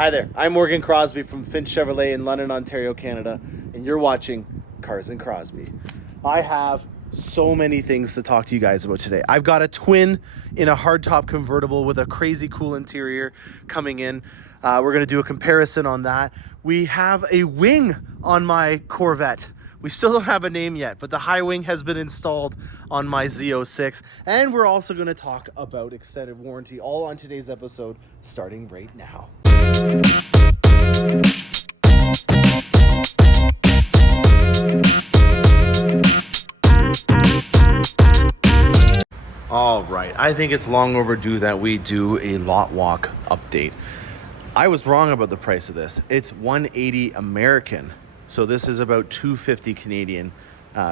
Hi there, I'm Mcrosbie from Finch Chevrolet in London, Ontario, Canada, and you're watching Cars and Crosby. I have so many things to talk to you guys about today. I've got a twin in a hardtop convertible with a crazy cool interior coming in. We're gonna do a comparison on that. We have a wing on my Corvette. We still don't have a name yet, but the high wing has been installed on my Z06. And we're also gonna talk about extended warranty, all on today's episode, starting right now. All right, I think it's long overdue that we do a lot walk update. I was wrong about the price of this. It's $180 American. So this is about $250 Canadian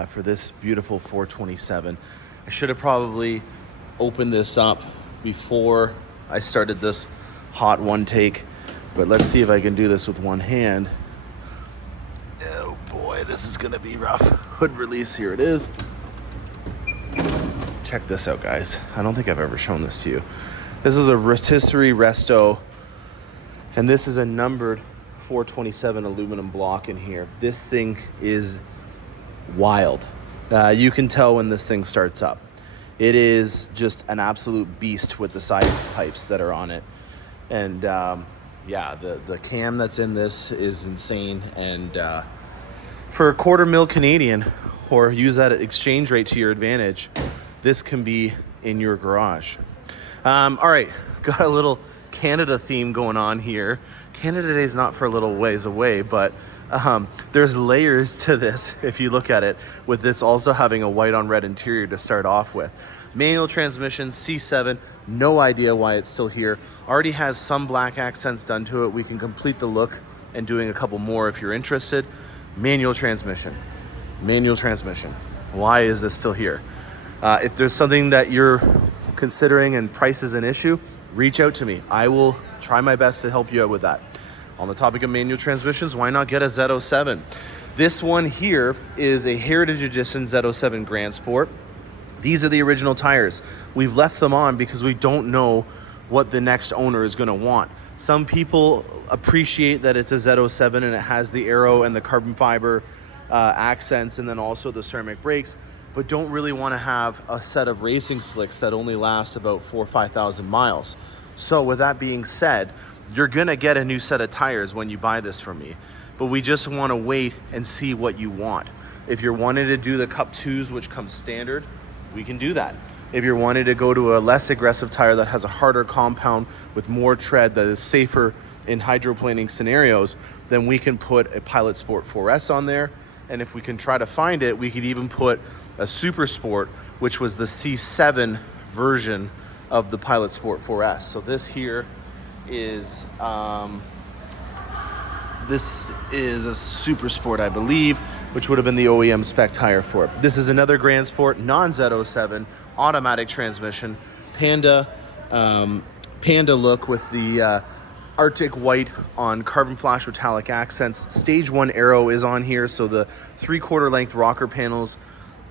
for this beautiful 427. I should have probably opened this up before I started this hot one take, but let's see if I can do this with one hand. Oh boy, this is gonna be rough. Hood release, here it is. Check this out, guys. I don't think I've ever shown this to you. This is a rotisserie resto, and this is a numbered 427 aluminum block in here. This thing is wild. You can tell when this thing starts up. It is just an absolute beast with the side pipes that are on it. And yeah, the cam that's in this is insane. And for $250,000 Canadian, or use that exchange rate to your advantage, this can be in your garage. All right, got a little Canada theme going on here. Canada Day is not for a little ways away, but there's layers to this if you look at it, with this also having a white on red interior to start off with. Manual transmission, C7, no idea why it's still here. Already has some black accents done to it. We can complete the look and doing a couple more if you're interested. Manual transmission, manual transmission. Why is this still here? If there's something that you're considering and price is an issue, reach out to me. I will try my best to help you out with that. On the topic of manual transmissions, why not get a Z07? This one here is a Heritage Edition Z07 Grand Sport. These are the original tires. We've left them on because we don't know what the next owner is gonna want. Some people appreciate that it's a Z07 and it has the aero and the carbon fiber accents, and then also the ceramic brakes, but don't really wanna have a set of racing slicks that only last about 4,000 or 5,000 miles. So with that being said, you're gonna get a new set of tires when you buy this from me, but we just wanna wait and see what you want. If you're wanting to do the Cup 2s, which comes standard, we can do that. If you're wanting to go to a less aggressive tire that has a harder compound with more tread that is safer in hydroplaning scenarios, then we can put a Pilot Sport 4S on there. And if we can try to find it, we could even put a Super Sport, which was the C7 version of the Pilot Sport 4S. So this here is a Super Sport, I believe, which would have been the OEM spec tire for it. This is another Grand Sport, non-Z07, automatic transmission, Panda look with the Arctic white on carbon flash metallic accents. Stage 1 aero is on here, so the 3/4 length rocker panels,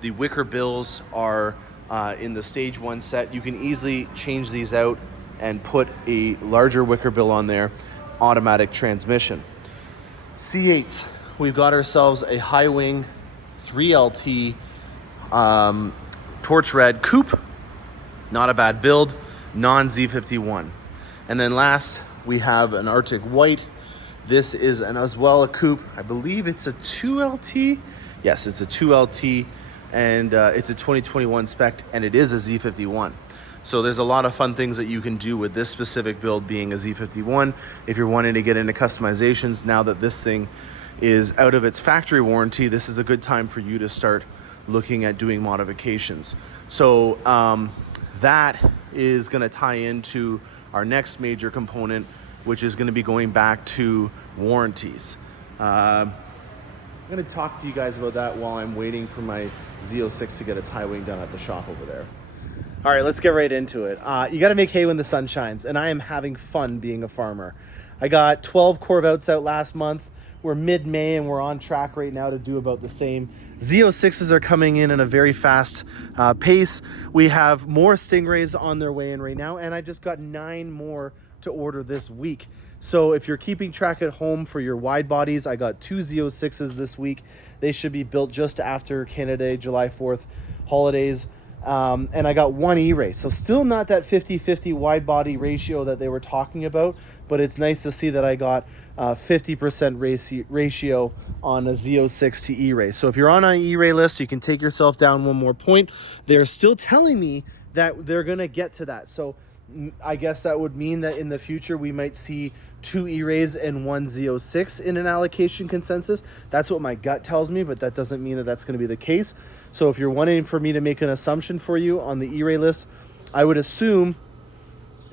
the wicker bills are in the stage 1 set. You can easily change these out and put a larger wicker bill on there. Automatic transmission. C8s, we've got ourselves a high wing 3LT torch red coupe. Not a bad build, non-Z51. And then last, we have an Arctic white. This is as well a coupe. I believe it's a 2LT. Yes, it's a 2LT, and it's a 2021 spec, and it is a Z51. So there's a lot of fun things that you can do with this specific build being a Z51. If you're wanting to get into customizations, now that this thing is out of its factory warranty, this is a good time for you to start looking at doing modifications. So that is gonna tie into our next major component, which is gonna be going back to warranties. I'm gonna talk to you guys about that while I'm waiting for my Z06 to get its high wing done at the shop over there. All right, let's get right into it. You gotta make hay when the sun shines, and I am having fun being a farmer. I got 12 Corvettes out last month. We're mid-May and we're on track right now to do about the same. Z06s are coming in a very fast pace. We have more Stingrays on their way in right now, and I just got 9 more to order this week. So if you're keeping track at home for your wide bodies, I got 2 Z06s this week. They should be built just after Canada Day, July 4th holidays. And I got 1 E-Ray. So still not that 50-50 wide body ratio that they were talking about, but it's nice to see that I got 50% ratio on a Z06 to E-Ray. So if you're on an E-Ray list, you can take yourself down one more point. They're still telling me that they're going to get to that. So I guess that would mean that in the future we might see 2 E-Rays and 1 Z06 in an allocation consensus. That's what my gut tells me, but that doesn't mean that that's going to be the case. So if you're wanting for me to make an assumption for you on the E-Ray list, I would assume,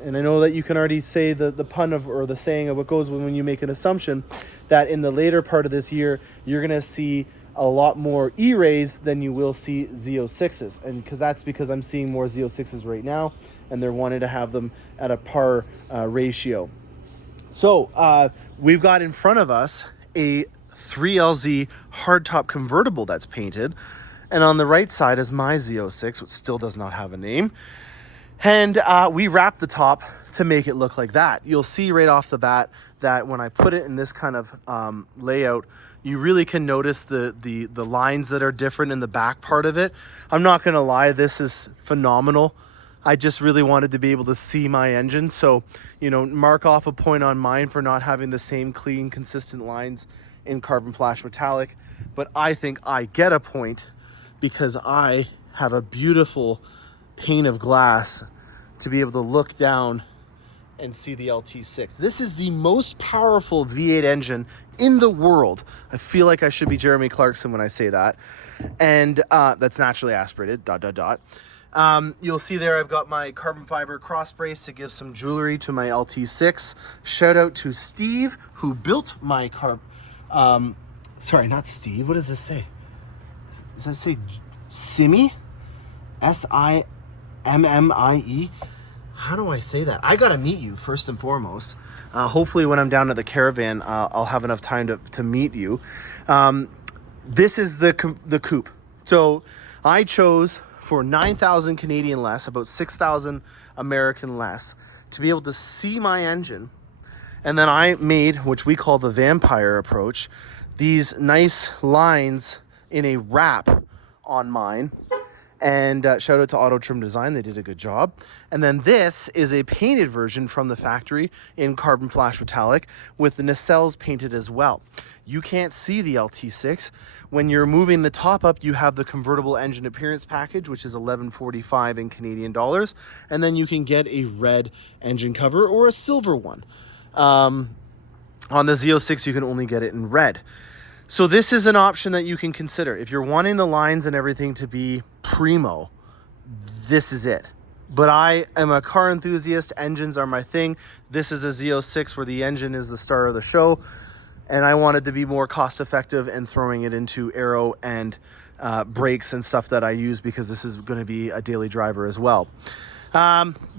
and I know that you can already say the pun of, or the saying of what goes when you make an assumption, that in the later part of this year, you're going to see a lot more E-Rays than you will see Z06s. And that's because I'm seeing more Z06s right now, and they're wanting to have them at a par ratio. So we've got in front of us a 3LZ hardtop convertible that's painted. And on the right side is my Z06, which still does not have a name. And we wrapped the top to make it look like that. You'll see right off the bat that when I put it in this kind of layout, you really can notice the lines that are different in the back part of it. I'm not gonna lie, this is phenomenal. I just really wanted to be able to see my engine. So, you know, mark off a point on mine for not having the same clean, consistent lines in carbon flash metallic. But I think I get a point because I have a beautiful pane of glass to be able to look down and see the LT6. This is the most powerful V8 engine in the world. I feel like I should be Jeremy Clarkson when I say that. And that's naturally aspirated, ... You'll see there I've got my carbon fiber cross brace to give some jewelry to my LT6. Shout out to Steve, who built my sorry, not Steve. What does this say? Does that say Simmy? Simmie? How do I say that? I gotta meet you first and foremost. Hopefully when I'm down at the caravan, I'll have enough time to meet you. This is the coupe. So I chose for 9,000 Canadian less, about 6,000 American less, to be able to see my engine. And then I made, which we call the vampire approach, these nice lines in a wrap on mine. And shout out to Auto Trim Design, they did a good job. And then this is a painted version from the factory in carbon flash metallic with the nacelles painted as well. You can't see the LT6. When you're moving the top up, you have the convertible engine appearance package, which is $11.45 in Canadian dollars. And then you can get a red engine cover or a silver one. On the Z06, you can only get it in red. So this is an option that you can consider. If you're wanting the lines and everything to be primo, this is it. But I am a car enthusiast. Engines are my thing. This is a Z06 where the engine is the star of the show. And I wanted to be more cost effective and throwing it into aero and brakes and stuff that I use because this is going to be a daily driver as well.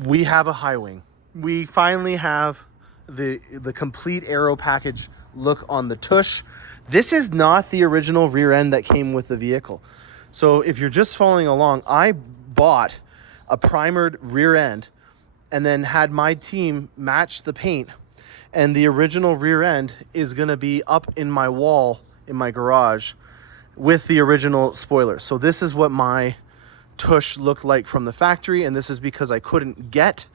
We have a high wing. We finally have the complete aero package look on the tush. This is not the original rear end that came with the vehicle. So if you're just following along, I bought a primered rear end and then had my team match the paint. And the original rear end is going to be up in my wall in my garage with the original spoiler. So this is what my tush looked like from the factory. And this is because I couldn't get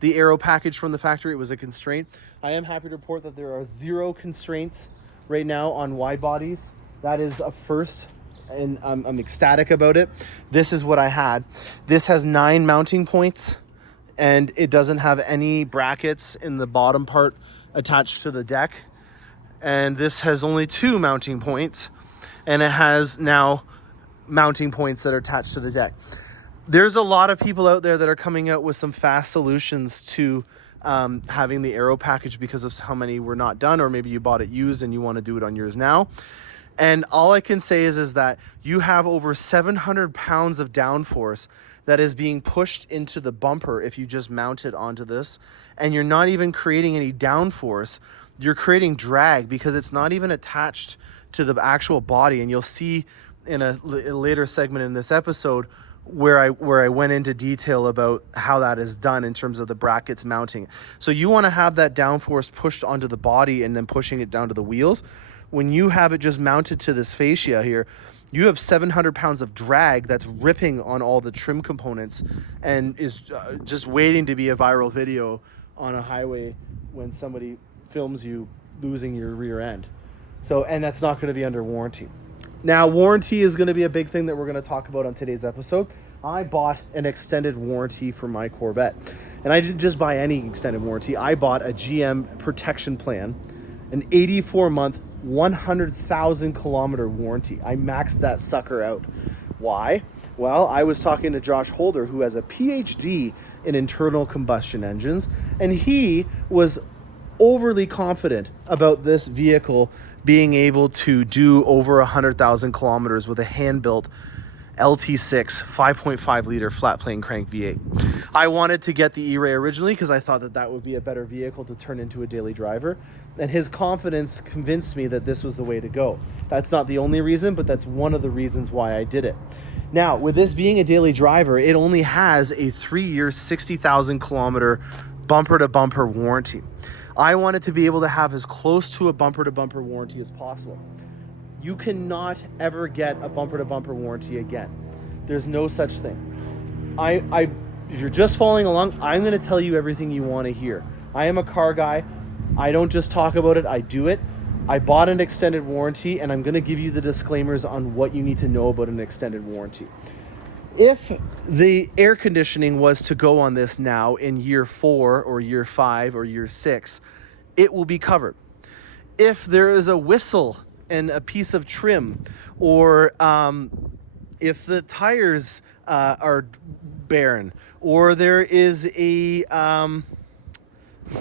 the aero package from the factory. It was a constraint. I am happy to report that there are 0 constraints right now on wide bodies. That is a first, and I'm ecstatic about it. This is what I had. This has 9 mounting points, and it doesn't have any brackets in the bottom part attached to the deck. And this has only 2 mounting points, and it has now mounting points that are attached to the deck. There's a lot of people out there that are coming out with some fast solutions to having the aero package because of how many were not done, or maybe you bought it used and you want to do it on yours now. And all I can say is that you have over 700 pounds of downforce that is being pushed into the bumper if you just mount it onto this, and you're not even creating any downforce. You're creating drag because it's not even attached to the actual body. And you'll see in a later segment in this episode where I went into detail about how that is done in terms of the brackets mounting. So you want to have that downforce pushed onto the body and then pushing it down to the wheels. When you have it just mounted to this fascia here, you have 700 pounds of drag that's ripping on all the trim components and is just waiting to be a viral video on a highway when somebody films you losing your rear end. So, and that's not going to be under warranty. Now, warranty is going to be a big thing that we're going to talk about on today's episode. I bought an extended warranty for my Corvette. And I didn't just buy any extended warranty. I bought a GM protection plan, an 84-month, 100,000 kilometer warranty. I maxed that sucker out. Why? Well, I was talking to Josh Holder, who has a PhD in internal combustion engines, and he was overly confident about this vehicle being able to do over 100,000 kilometers with a hand-built LT6 5.5 liter flat plane crank V8. I wanted to get the E-Ray originally because I thought that that would be a better vehicle to turn into a daily driver, and his confidence convinced me that this was the way to go. That's not the only reason, but that's one of the reasons why I did it. Now, with this being a daily driver, it only has a 3-year, 60,000 kilometer bumper-to-bumper warranty. I wanted to be able to have as close to a bumper-to-bumper warranty as possible. You cannot ever get a bumper-to-bumper warranty again. There's no such thing. If you're just following along, I'm going to tell you everything you want to hear. I am a car guy. I don't just talk about it, I do it. I bought an extended warranty, and I'm going to give you the disclaimers on what you need to know about an extended warranty. If the air conditioning was to go on this now in year 4 or year 5 or year 6, it will be covered. If there is a whistle and a piece of trim, or if the tires are barren, or there is a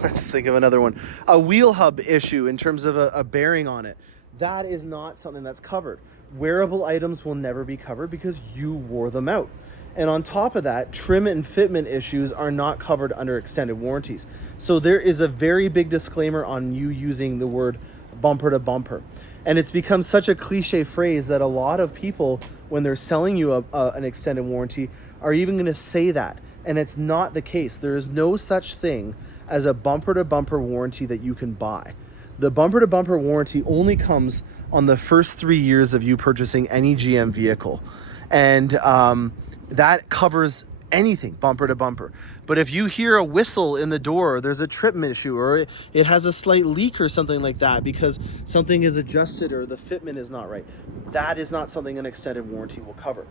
let's think of another one, a wheel hub issue in terms of a bearing on it, that is not something that's covered. Wearable items will never be covered because you wore them out. And on top of that, trim and fitment issues are not covered under extended warranties. So there is a very big disclaimer on you using the word bumper to bumper. And it's become such a cliche phrase that a lot of people, when they're selling you an extended warranty, are even going to say that. And it's not the case. There is no such thing as a bumper to bumper warranty that you can buy. The bumper to bumper warranty only comes on the first 3 years of you purchasing any GM vehicle. And that covers anything bumper to bumper. But if you hear a whistle in the door, or there's a trim issue, or it has a slight leak or something like that because something is adjusted or the fitment is not right, that is not something an extended warranty will cover.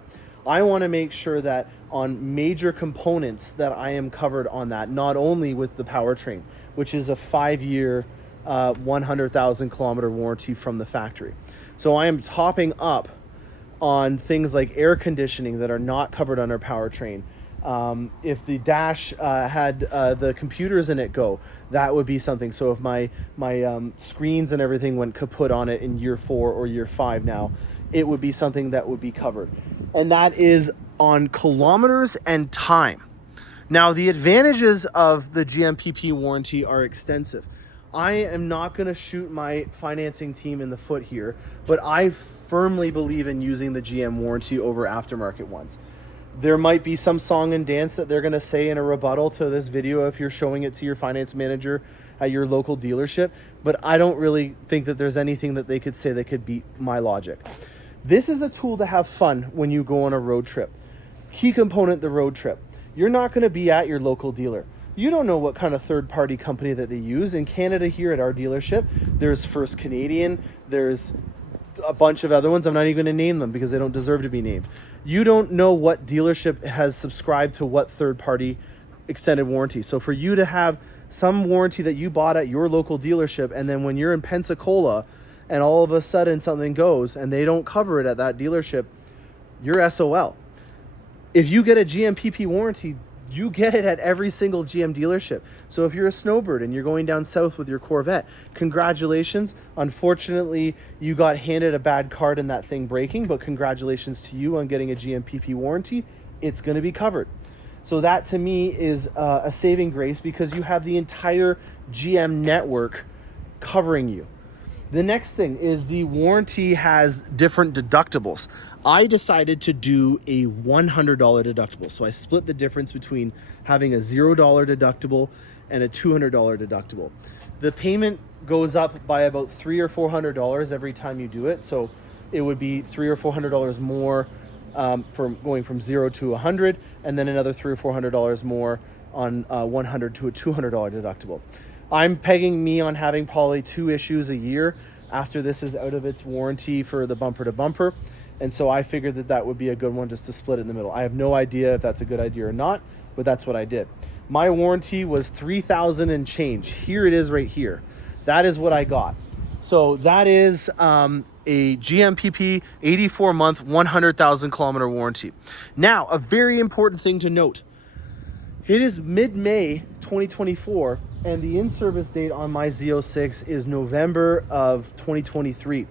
I want to make sure that on major components that I am covered on that, not only with the powertrain, which is a 5-year 100,000 kilometer warranty from the factory. So I am topping up on things like air conditioning that are not covered on our powertrain. If the dash had the computers in it go, that would be something. So if my screens and everything went kaput on it in year 4 or year 5 now, it would be something that would be covered. And that is on kilometers and time. Now, the advantages of the GMPP warranty are extensive. I am not going to shoot my financing team in the foot here, but I firmly believe in using the GM warranty over aftermarket ones. There might be some song and dance that they're going to say in a rebuttal to this video if you're showing it to your finance manager at your local dealership, but I don't really think that there's anything that they could say that could beat my logic. This is a tool to have fun when you go on a road trip. Key component, the road trip. You're not going to be at your local dealer. You don't know what kind of third-party company that they use. In Canada here at our dealership, there's First Canadian, there's a bunch of other ones. I'm not even going to name them because they don't deserve to be named. You don't know what dealership has subscribed to what third-party extended warranty. So for you to have some warranty that you bought at your local dealership, and then when you're in Pensacola and all of a sudden something goes and they don't cover it at that dealership, you're SOL. If you get a GMPP warranty, you get it at every single GM dealership. So if you're a snowbird and you're going down south with your Corvette, congratulations. Unfortunately, you got handed a bad card in that thing breaking, but congratulations to you on getting a GMPP warranty. It's going to be covered. So that to me is a saving grace because you have the entire GM network covering you. The next thing is the warranty has different deductibles. I decided to do a $100 deductible. So I split the difference between having a $0 deductible and a $200 deductible. The payment goes up by about $300 or $400 every time you do it. So it would be $300 or $400 more from going from 0 to 100, and then another $300 or $400 more on 100 to a $200 deductible. I'm pegging me on having probably 2 issues a year after this is out of its warranty for the bumper to bumper. And so I figured that that would be a good one just to split it in the middle. I have no idea if that's a good idea or not, but that's what I did. My warranty was $3,000 and change. Here it is right here. That is what I got. So that is a GMPP 84-month, 100,000 kilometer warranty. Now, a very important thing to note. It is mid-May 2024, and the in-service date on my Z06 is November of 2023.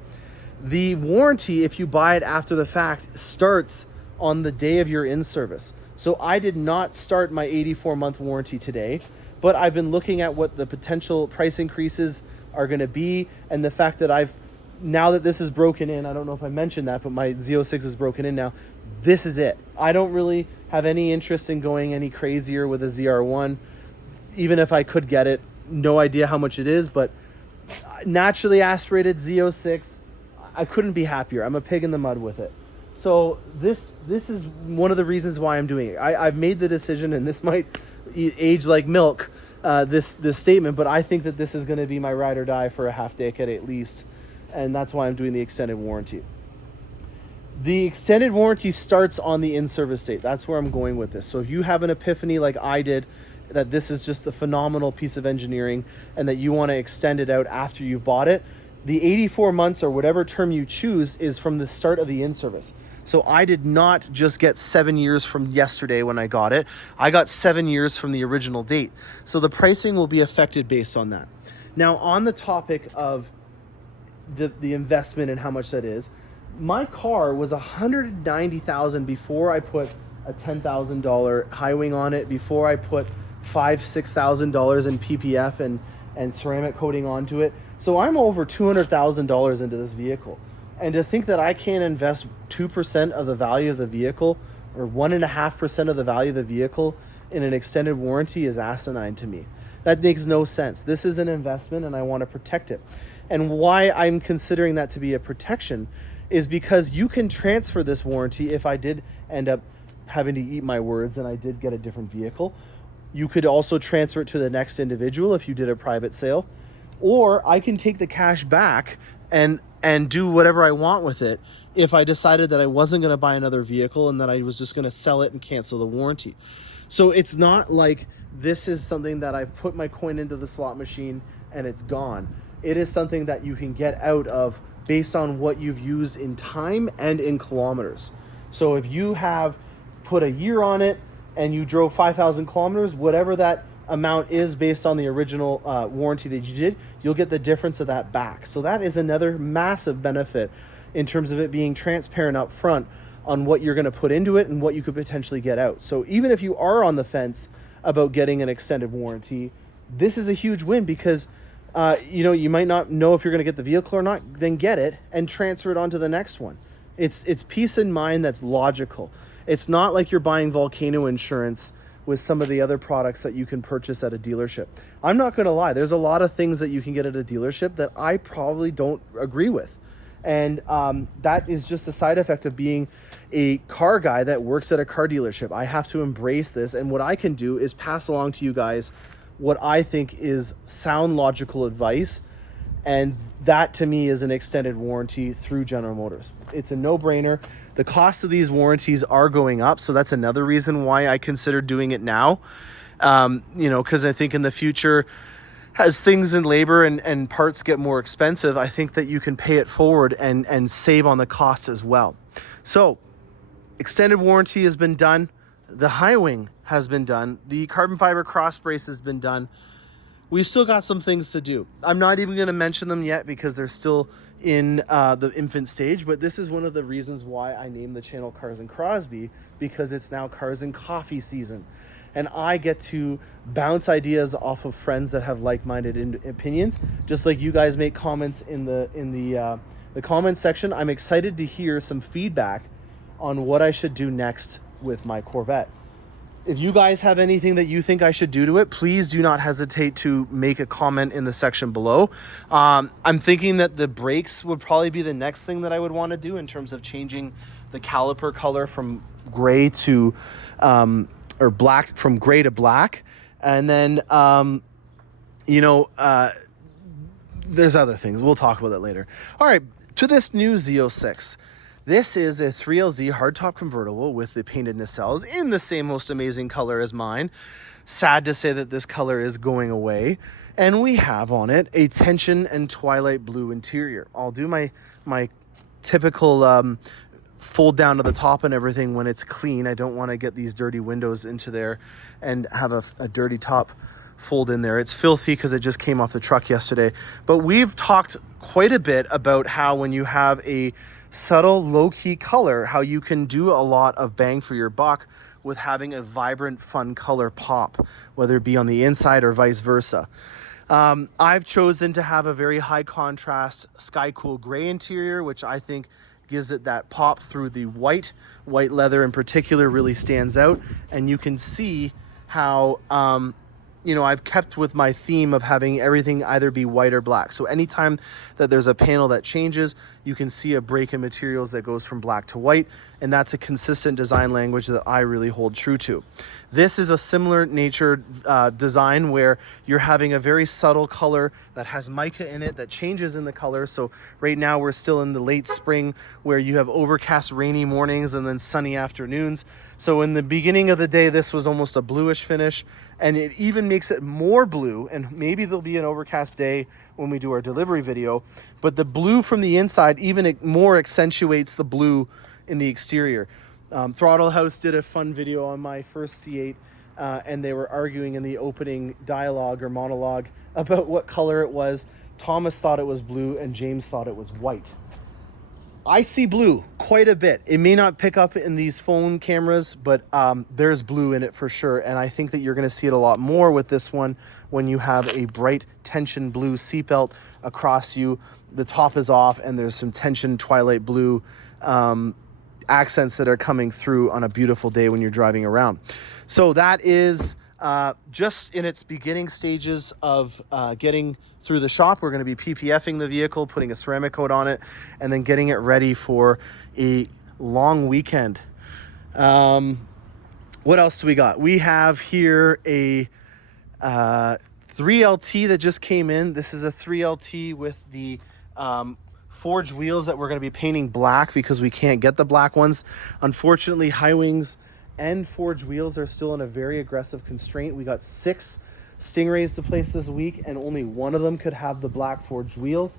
The warranty, if you buy it after the fact, starts on the day of your in-service. So I did not start my 84-month warranty today, but I've been looking at what the potential price increases are going to be, and the fact that now that this is broken in, I don't know if I mentioned that, but my Z06 is broken in now. This is it. I don't really have any interest in going any crazier with a ZR1, even if I could get it. No idea how much it is, but naturally aspirated Z06, I couldn't be happier. I'm a pig in the mud with it. So this is one of the reasons why I'm doing it. I've made the decision, and this might age like milk, this statement, but I think that this is going to be my ride or die for a half decade at least, and that's why I'm doing the extended warranty. The extended warranty starts on the in-service date. That's where I'm going with this. So if you have an epiphany like I did, that this is just a phenomenal piece of engineering and that you want to extend it out after you've bought it, the 84 months or whatever term you choose is from the start of the in-service. So I did not just get 7 years from yesterday when I got it. I got 7 years from the original date. So the pricing will be affected based on that. Now, on the topic of the investment and how much that is, my car was $190,000 before I put a $10,000 high wing on it, before I put $5,000-$6,000 in PPF and ceramic coating onto it. So I'm over $200,000 into this vehicle. And to think that I can't invest 2% of the value of the vehicle or 1.5% of the value of the vehicle in an extended warranty is asinine to me. That makes no sense. This is an investment and I want to protect it. And why I'm considering that to be a protection is because you can transfer this warranty if I did end up having to eat my words and I did get a different vehicle. You could also transfer it to the next individual if you did a private sale, or I can take the cash back and do whatever I want with it if I decided that I wasn't going to buy another vehicle and that I was just going to sell it and cancel the warranty. So it's not like this is something that I've put my coin into the slot machine and it's gone. It is something that you can get out of based on what you've used in time and in kilometers. So if you have put a year on it and you drove 5,000 kilometers, whatever that amount is based on the original warranty that you did, you'll get the difference of that back. So that is another massive benefit in terms of it being transparent up front on what you're going to put into it and what you could potentially get out. So even if you are on the fence about getting an extended warranty, this is a huge win because you might not know if you're going to get the vehicle or not, then get it and transfer it on to the next one. It's peace of mind that's logical. It's not like you're buying volcano insurance with some of the other products that you can purchase at a dealership. I'm not going to lie. There's a lot of things that you can get at a dealership that I probably don't agree with. And that is just a side effect of being a car guy that works at a car dealership. I have to embrace this. And what I can do is pass along to you guys what I think is sound logical advice, and that to me is an extended warranty through General Motors. It's a no-brainer. The cost of these warranties are going up, so that's another reason why I consider doing it now. Because I think in the future, as things in labor and parts get more expensive, I think that you can pay it forward and save on the costs as well. So extended warranty has been done. The high wing has been done. The carbon fiber cross brace has been done. We still got some things to do. I'm not even going to mention them yet because they're still in the infant stage, but this is one of the reasons why I named the channel Cars and Crosby, because it's now Cars and Coffee season. and I get to bounce ideas off of friends that have like-minded opinions, just like you guys make comments in the comment section. I'm excited to hear some feedback on what I should do next with my Corvette. If you guys have anything that you think I should do to it, please do not hesitate to make a comment in the section below. I'm thinking that the brakes would probably be the next thing that I would want to do in terms of changing the caliper color from gray to or black, from gray to black. And then there's other things. We'll talk about that later. All right, to this new Z06. This is a 3LZ hardtop convertible with the painted nacelles in the same most amazing color as mine. Sad to say that this color is going away. And we have on it a tension and twilight blue interior. I'll do my typical fold down to the top and everything when it's clean. I don't want to get these dirty windows into there and have a dirty top fold in there. It's filthy because it just came off the truck yesterday. But we've talked quite a bit about how when you have a subtle, low-key color, how you can do a lot of bang for your buck with having a vibrant, fun color pop, whether it be on the inside or vice versa. I've chosen to have a very high contrast sky cool gray interior, which I think gives it that pop through the white. White leather in particular really stands out, and you can see how I've kept with my theme of having everything either be white or black. So anytime that there's a panel that changes, you can see a break in materials that goes from black to white. And that's a consistent design language that I really hold true to. This is a similar nature design where you're having a very subtle color that has mica in it that changes in the color. So right now we're still in the late spring where you have overcast rainy mornings and then sunny afternoons. So in the beginning of the day, this was almost a bluish finish, and it even makes it more blue. And maybe there'll be an overcast day when we do our delivery video, but the blue from the inside even more accentuates the blue in the exterior. Throttle House did a fun video on my first C8 and they were arguing in the opening dialogue or monologue about what color it was. Thomas thought it was blue and James thought it was white. I see blue quite a bit. It may not pick up in these phone cameras, but there's blue in it for sure. And I think that you're gonna see it a lot more with this one when you have a bright tension blue seatbelt across you. The top is off and there's some tension twilight blue accents that are coming through on a beautiful day when you're driving around. So that is just in its beginning stages of getting through the shop. We're going to be PPFing the vehicle, putting a ceramic coat on it, and then getting it ready for a long weekend. What else do we got? We have here a 3LT that just came in. This is a 3LT with the forged wheels that we're going to be painting black because we can't get the black ones. Unfortunately, high wings and forged wheels are still in a very aggressive constraint. We got 6 Stingrays to place this week and only one of them could have the black forged wheels.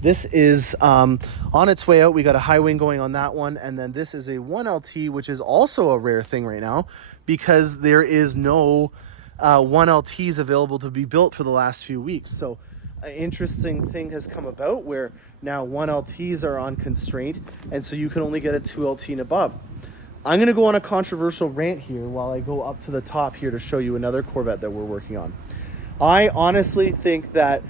This is on its way out. We got a high wing going on that one, and then this is a 1LT, which is also a rare thing right now because there is no 1LTs available to be built for the last few weeks. So an interesting thing has come about where now 1LTs are on constraint, and so you can only get a 2LT and above. I'm going to go on a controversial rant here while I go up to the top here to show you another Corvette that we're working on. I honestly think that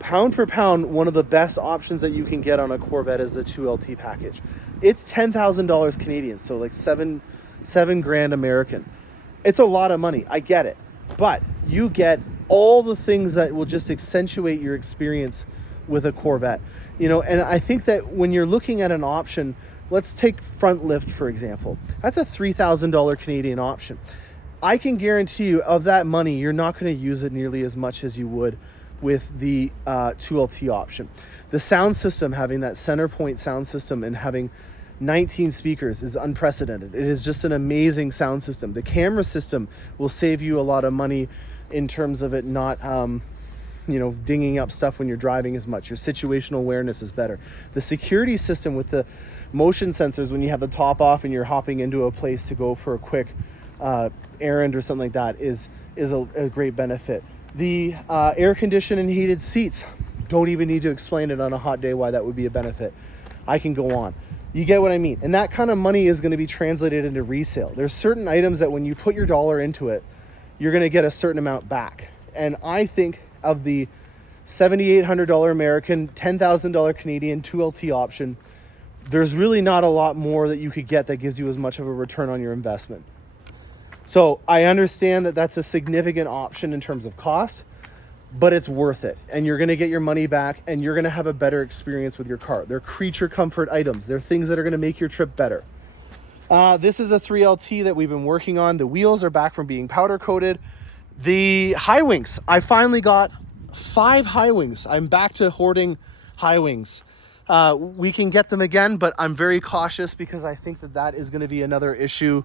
pound for pound, one of the best options that you can get on a Corvette is the 2LT package. It's $10,000 Canadian, so like seven grand American. It's a lot of money, I get it, but you get all the things that will just accentuate your experience with a Corvette. And I think that when you're looking at an option, let's take front lift, for example. That's a $3,000 Canadian option. I can guarantee you of that money, you're not going to use it nearly as much as you would with the 2LT option. The sound system, having that center point sound system and having 19 speakers is unprecedented. It is just an amazing sound system. The camera system will save you a lot of money in terms of it not dinging up stuff when you're driving as much. Your situational awareness is better. The security system with the motion sensors when you have the top off and you're hopping into a place to go for a quick errand or something like that is a great benefit. The air conditioned and heated seats, don't even need to explain it on a hot day why that would be a benefit. I can go on. You get what I mean? And that kind of money is going to be translated into resale. There's certain items that when you put your dollar into it, you're going to get a certain amount back. And I think of the $7,800 American, $10,000 Canadian 2LT option, there's really not a lot more that you could get that gives you as much of a return on your investment. So I understand that that's a significant option in terms of cost, but it's worth it. And you're going to get your money back, and you're going to have a better experience with your car. They're creature comfort items. They're things that are going to make your trip better. This is a 3LT that we've been working on. The wheels are back from being powder coated. The high wings, I finally got 5 high wings. I'm back to hoarding high wings. We can get them again, but I'm very cautious because I think that is going to be another issue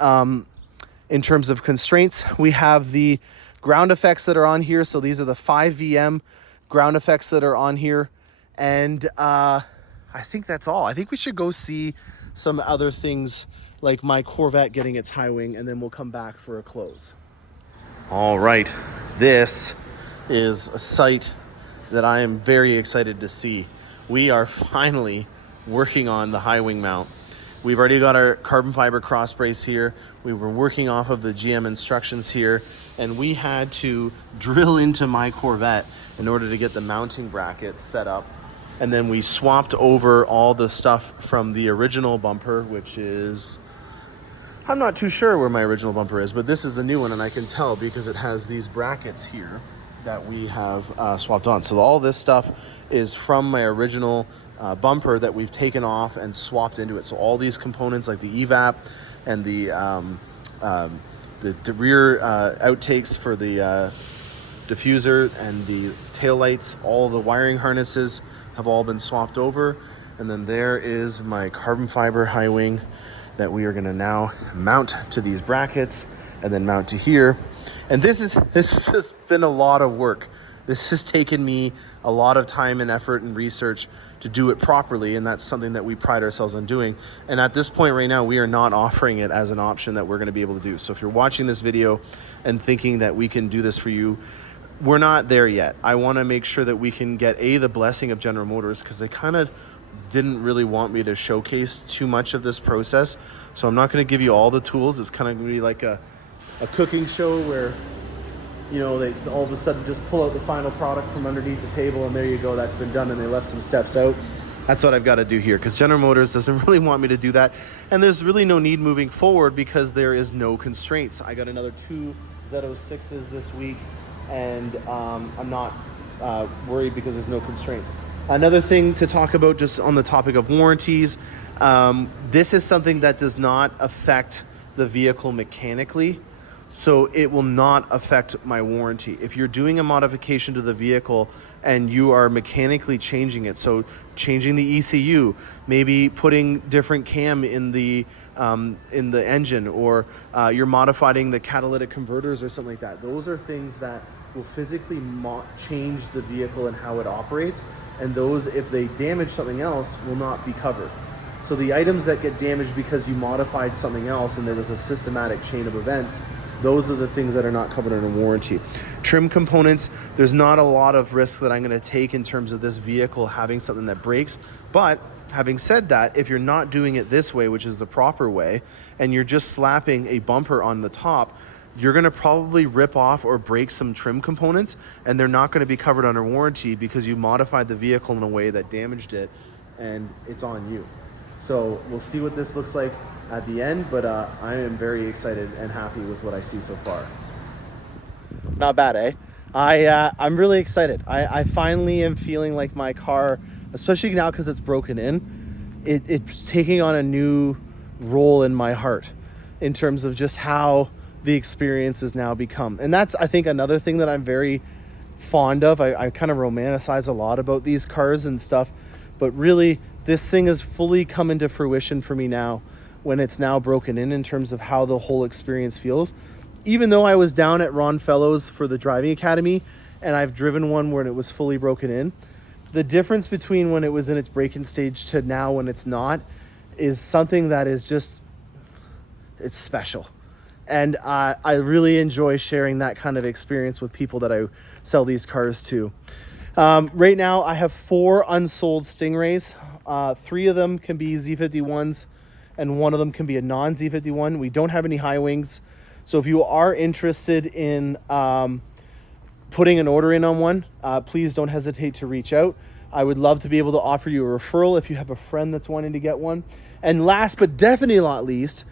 in terms of constraints. We have the ground effects that are on here. So these are the 5VM ground effects that are on here. And I think that's all. I think we should go see some other things like my Corvette getting its high wing, and then we'll come back for a close. All right. This is a sight that I am very excited to see. We are finally working on the high wing mount. We've already got our carbon fiber cross brace here. We were working off of the GM instructions here, and we had to drill into my Corvette in order to get the mounting bracket set up. And then we swapped over all the stuff from the original bumper, which is, I'm not too sure where my original bumper is, but this is the new one, and I can tell because it has these brackets here that we have swapped on. So all this stuff is from my original bumper that we've taken off and swapped into it. So all these components like the evap and the rear outtakes for the diffuser and the taillights, all the wiring harnesses have all been swapped over. And then there is my carbon fiber high wing that we are going to now mount to these brackets and then mount to here. And this has been a lot of work. This has taken me a lot of time and effort and research to do it properly, and that's something that we pride ourselves on doing. And at this point right now, we are not offering it as an option that we're going to be able to do. So if you're watching this video and thinking that we can do this for you, we're not there yet. I want to make sure that we can get the blessing of General Motors, because they kind of didn't really want me to showcase too much of this process. So I'm not going to give you all the tools. It's kind of going to be like a cooking show where, you know, they all of a sudden just pull out the final product from underneath the table, and there you go, that's been done, and they left some steps out. That's what I've got to do here, because General Motors doesn't really want me to do that, and there's really no need moving forward because there is no constraints. I got another 2 Z06s this week, and I'm not worried because there's no constraints. Another thing to talk about just on the topic of warranties, this is something that does not affect the vehicle mechanically. So it will not affect my warranty. If you're doing a modification to the vehicle and you are mechanically changing it, so changing the ECU, maybe putting different cam in the engine, or you're modifying the catalytic converters or something like that, those are things that will physically change the vehicle and how it operates. And those, if they damage something else, will not be covered. So the items that get damaged because you modified something else and there was a systematic chain of events, those are the things that are not covered under warranty. Trim components, there's not a lot of risk that I'm going to take in terms of this vehicle having something that breaks. But having said that, if you're not doing it this way, which is the proper way, and you're just slapping a bumper on the top, you're going to probably rip off or break some trim components, and they're not going to be covered under warranty because you modified the vehicle in a way that damaged it, and it's on you. So we'll see what this looks like at the end, but I am very excited and happy with what I see so far. Not bad, eh? I'm really excited. I finally am feeling like my car, especially now because it's broken in, it's taking on a new role in my heart in terms of just how the experience has now become. And that's, I think, another thing that I'm very fond of. I kind of romanticize a lot about these cars and stuff, but really this thing has fully come into fruition for me now when it's now broken in terms of how the whole experience feels. Even though I was down at Ron Fellows for the driving academy and I've driven one where it was fully broken in, the difference between when it was in its break-in stage to now when it's not is something that is just, it's special. And I really enjoy sharing that kind of experience with people that I sell these cars to. Right now, I have 4 unsold Stingrays. 3 of them can be Z51s, and 1 of them can be a non-Z51. We don't have any high wings. So if you are interested in putting an order in on one, please don't hesitate to reach out. I would love to be able to offer you a referral if you have a friend that's wanting to get one. And last but definitely not least,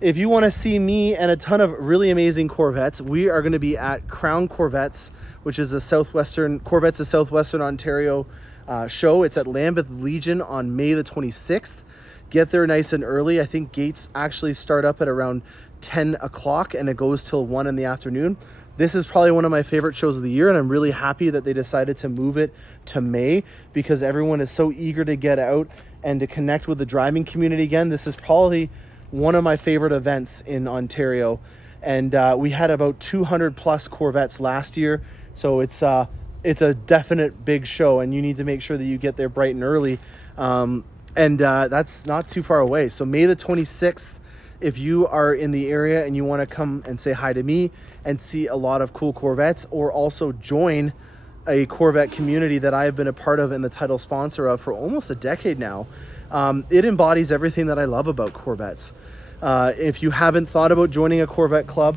if you want to see me and a ton of really amazing Corvettes, we are going to be at Crown Corvettes, which is a Southwestern Ontario show. It's at Lambeth Legion on May the 26th. Get there nice and early. I think gates actually start up at around 10 o'clock and it goes till 1 in the afternoon. This is probably one of my favorite shows of the year, and I'm really happy that they decided to move it to May because everyone is so eager to get out and to connect with the driving community again. This is probably one of my favorite events in Ontario, and we had about 200 plus Corvettes last year, so it's a definite big show, and you need to make sure that you get there bright and early, and that's not too far away. So May the 26th, if you are in the area and you want to come and say hi to me and see a lot of cool Corvettes, or also join a Corvette community that I have been a part of and the title sponsor of for almost a decade now, it embodies everything that I love about Corvettes. If you haven't thought about joining a Corvette club,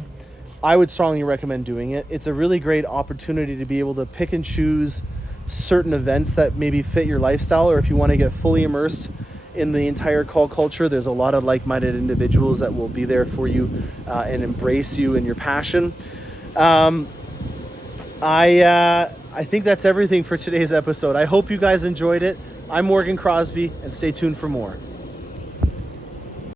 I would strongly recommend doing it. It's a really great opportunity to be able to pick and choose certain events that maybe fit your lifestyle, or if you want to get fully immersed in the entire call culture, there's a lot of like-minded individuals that will be there for you and embrace you and your passion. I think that's everything for today's episode. I hope you guys enjoyed it. I'm Morgan Crosby, and stay tuned for more.